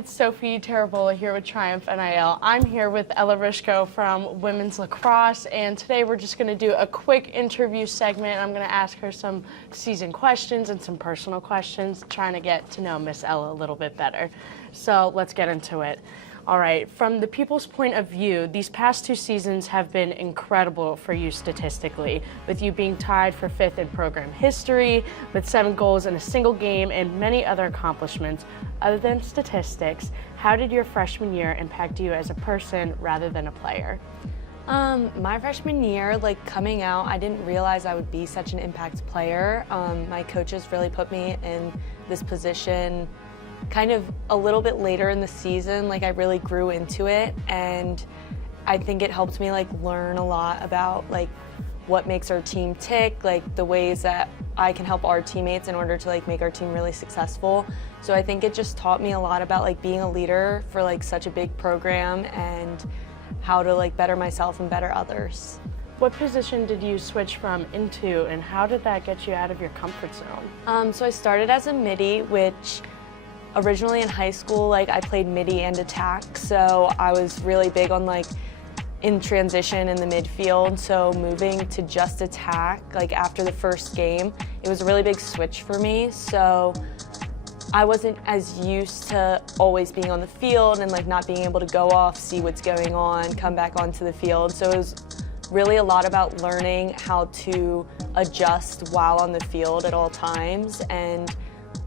it's Sophie Tarabola here with Triumph NIL. I'm here with Rishko from Women's Lacrosse, and today we're just going to do a quick interview segment. I'm going to ask her some season questions and some personal questions, trying to get to know Miss Ella a little bit better. So let's get into it. All right, from the people's point of view, these past two seasons have been incredible for you statistically, with you being tied for 5th in program history, with 7 goals in a single game, and many other accomplishments. Other than statistics, how did your freshman year impact you as a person rather than a player? My freshman year, coming out, I didn't realize I would be such an impact player. My coaches really put me in this position kind of a little bit later in the season. I really grew into it, and I think it helped me learn a lot about what makes our team tick, the ways that I can help our teammates in order to make our team really successful. So I think it just taught me a lot about being a leader for such a big program and how to better myself and better others. What position did you switch from into, and how did that get you out of your comfort zone? So I started as a midi, which originally in high school, I played midi and attack, so I was really big on in transition in the midfield. So moving to just attack, after the first game, it was a really big switch for me. So I wasn't as used to always being on the field and not being able to go off, see what's going on, come back onto the field. So it was really a lot about learning how to adjust while on the field at all times, and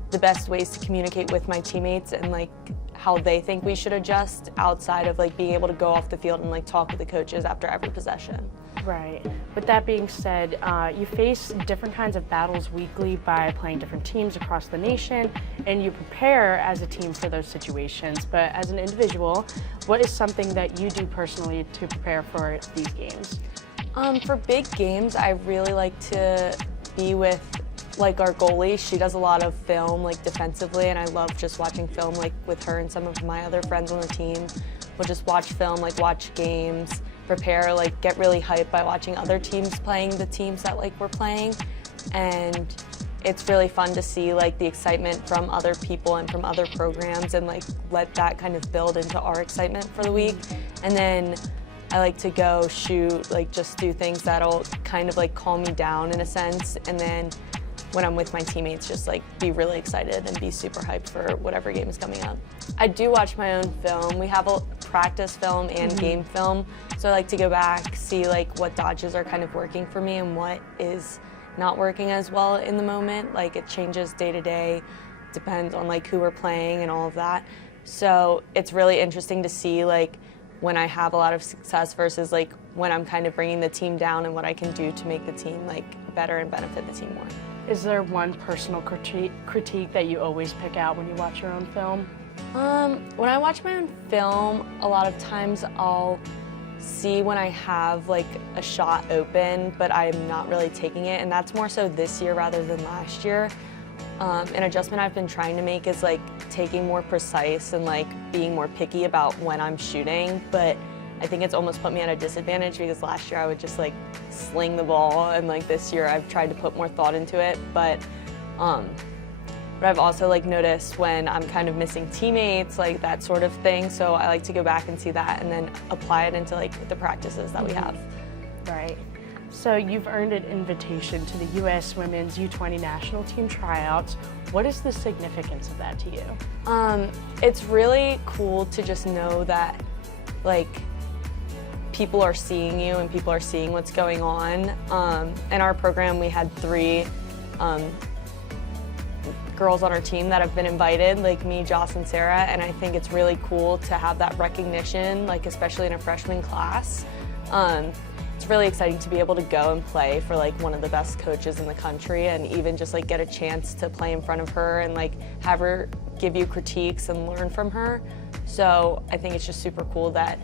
the best ways to communicate with my teammates and how they think we should adjust outside of being able to go off the field and talk with the coaches after every possession. Right. With that being said, you face different kinds of battles weekly by playing different teams across the nation, and you prepare as a team for those situations. But as an individual, what is something that you do personally to prepare for these games? For big games, I really like to be with our goalie. She does a lot of film defensively, and I love just watching film with her and some of my other friends on the team. We'll just watch film, watch games, prepare, get really hyped by watching other teams playing the teams that we're playing. And it's really fun to see the excitement from other people and from other programs, and let that kind of build into our excitement for the week. And then I like to go shoot, just do things that'll kind of calm me down in a sense, and then when I'm with my teammates, just be really excited and be super hyped for whatever game is coming up. I do watch my own film. We have a practice film and game film, so I like to go back, see what dodges are kind of working for me and what is not working as well in the moment. It changes day to day, depends on who we're playing and all of that. So it's really interesting to see when I have a lot of success versus when I'm kind of bringing the team down, and what I can do to make the team better and benefit the team more. Is there one personal critique that you always pick out when you watch your own film? When I watch my own film, a lot of times I'll see when I have a shot open, but I'm not really taking it, and that's more so this year rather than last year. An adjustment I've been trying to make is taking more precise and being more picky about when I'm shooting, but I think it's almost put me at a disadvantage because last year I would just sling the ball, and this year I've tried to put more thought into it. But I've also noticed when I'm kind of missing teammates, that sort of thing. So I like to go back and see that and then apply it into the practices that we have. Right. So you've earned an invitation to the U.S. Women's U20 National Team tryouts. What is the significance of that to you? It's really cool to just know that people are seeing you and people are seeing what's going on. In our program, we had 3 girls on our team that have been invited, me, Joss, and Sarah, and I think it's really cool to have that recognition, especially in a freshman class. It's really exciting to be able to go and play for one of the best coaches in the country, and even just get a chance to play in front of her and have her give you critiques and learn from her. So I think it's just super cool that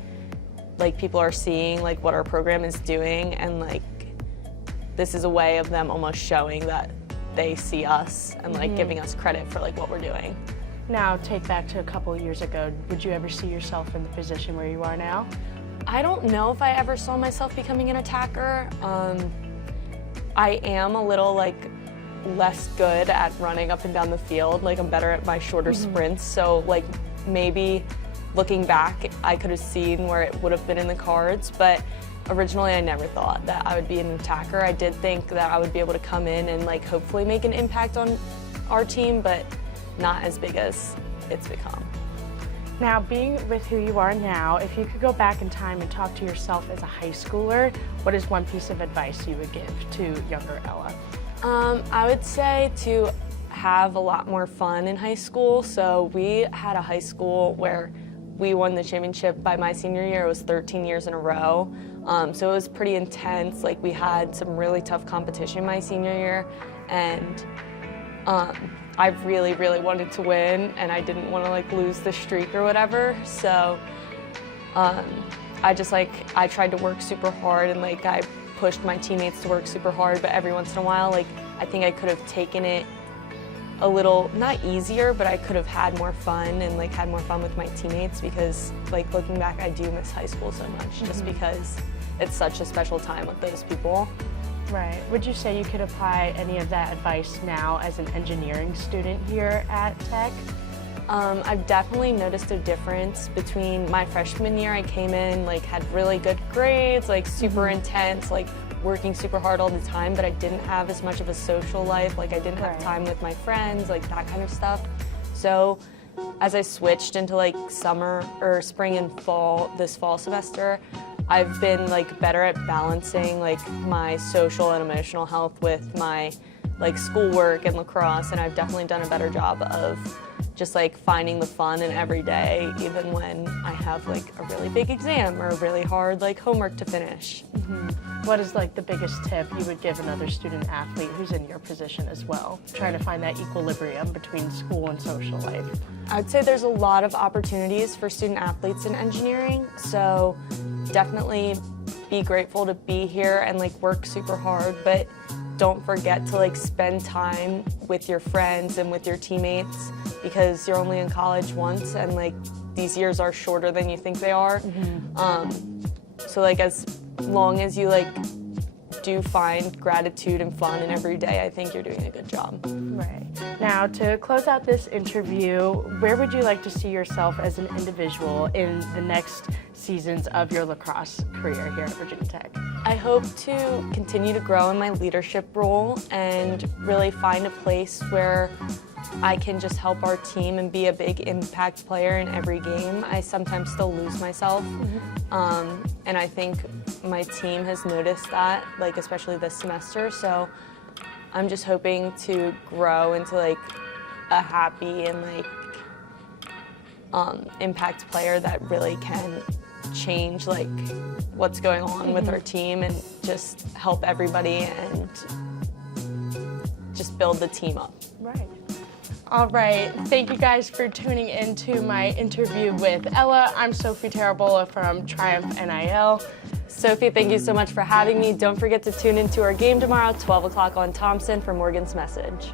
people are seeing what our program is doing, and this is a way of them almost showing that they see us and giving us credit for what we're doing. Now take back to a couple of years ago. Would you ever see yourself in the position where you are now? I don't know if I ever saw myself becoming an attacker. I am a little less good at running up and down the field. I'm better at my shorter sprints, so maybe looking back, I could have seen where it would have been in the cards, but originally I never thought that I would be an attacker. I did think that I would be able to come in and like hopefully make an impact on our team, but not as big as it's become. Now, being with who you are now, if you could go back in time and talk to yourself as a high schooler, what is one piece of advice you would give to younger Ella? I would say to have a lot more fun in high school. So we had a high school where we won the championship by my senior year. It was 13 years in a row. So it was pretty intense. Like we had some really tough competition my senior year, and I really, really wanted to win, and I didn't want to like lose the streak or whatever. So I tried to work super hard, and like I pushed my teammates to work super hard, but every once in a while, like I think I could have taken it a little, not easier, but I could have had more fun and like had more fun with my teammates, because like looking back, I do miss high school so much, just because it's such a special time with those people. Right. Would you say you could apply any of that advice now as an engineering student here at Tech? I've definitely noticed a difference between my freshman year. I came in, like had really good grades, like super intense, like working super hard all the time, but I didn't have as much of a social life. Like I didn't have time with my friends, like that kind of stuff. So as I switched into like summer or spring and fall, this fall semester, I've been like better at balancing like my social and emotional health with my like schoolwork and lacrosse, and I've definitely done a better job of just like finding the fun in every day, even when I have like a really big exam or a really hard like homework to finish. What is like the biggest tip you would give another student athlete who's in your position as well, trying to find that equilibrium between school and social life? I'd say there's a lot of opportunities for student athletes in engineering, so definitely be grateful to be here and like work super hard, but don't forget to like spend time with your friends and with your teammates, because you're only in college once, and like these years are shorter than you think they are. So like as long as you like do find gratitude and fun in every day, I think you're doing a good job. Right. Now, to close out this interview, where would you like to see yourself as an individual in the next seasons of your lacrosse career here at Virginia Tech? I hope to continue to grow in my leadership role and really find a place where I can just help our team and be a big impact player in every game. I sometimes still lose myself, and I think my team has noticed that, like especially this semester. So I'm just hoping to grow into like a happy and like impact player that really can change like what's going on with our team and just help everybody and just build the team up. Right. All right, thank you guys for tuning in to my interview with Ella. I'm Sophie Tarabola from Triumph NIL. Sophie, thank you so much for having me. Don't forget to tune into our game tomorrow, 12 o'clock on Thompson for Morgan's Message.